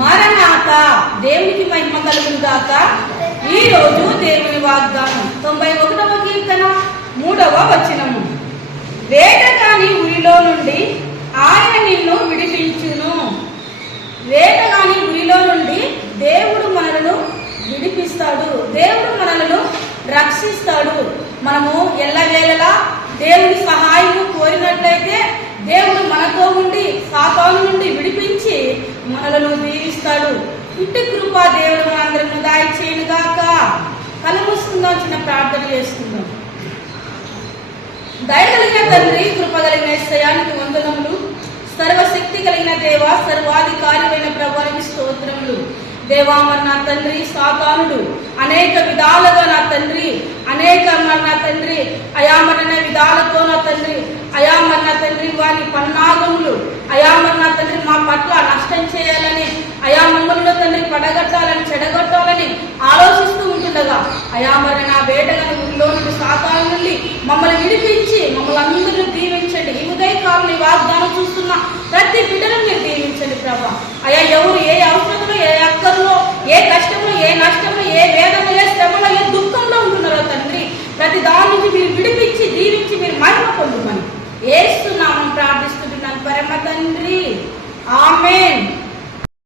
మరణాత. దేవునికి మహిమ కలుగును గాక. ఈ రోజు దేవుని వాగ్దానం 91వ కీర్తన 3వ వచనము. వేటగాని ఉరిలో నుండి ఆయన నిన్ను విడిపించును. వేటగాని ఉరిలో నుండి దేవుడు మనలను విడిపిస్తాడు. దేవుడు మనలను రక్షిస్తాడు. మనము ఎల్లవేళలా దేవుని సహాయము కోరినట్లయితే దేవుడు మనతో ఉండి సాతాను నుండి విడిపించి మనలను దీవిస్తాడు. ఇట్టి కృపా దేవుడు మనందరిని దయచేయును గాక. కళ్ళు మూసుకుందాం, చిన్న ప్రార్థన చేసుకుందాం. దయగలిగిన తండ్రి, కృప కలిగిన యేసయ్యానికి వందనములు. సర్వశక్తి కలిగిన దేవ, సర్వాధికారి ప్రభువానికి స్తోత్రములు. దేవా, మరి నా తండ్రి సాతానుడు అనేక విధాలుగా నా తండ్రి నా తండ్రి అయామరణ విధాలతో నా తండ్రి అయామరణ తండ్రి వారి పన్నాగములు అయామరణ తండ్రి మా పట్ల నష్టం చేయాలని అయామమ్మలో తండ్రి పడగట్టాలని చెడగొట్టాలని ఆలోచిస్తూ ఉంటుండగా అయామరణ వేటగాని ఊరిలో నుండి సాతాను నుండి మమ్మల్ని విడిపించి మమ్మల్ని అందరూ దీవించండి. ఈ ఉదయకాలం ఈ వాగ్దానం చూస్తున్న ప్రతి బిడ్డను మీరు దీవించండి ప్రభా. అయా ఎవరు ఏ అవసరంలో, ఏ అక్కర్లో, ఏ కష్టంలో, ఏ నష్టంలో, ఏ వేదనలో, ఏ శ్రమలో, ఏ దుఃఖంలో ఉంటున్నారో తండ్రి ప్రతి దాని నుంచి మీరు విడిపించి దీవించి మీరు మహిమ పొందుమని యేసు నామమున ప్రార్థిస్తున్నాను పరమ తండ్రి. ఆమేన్.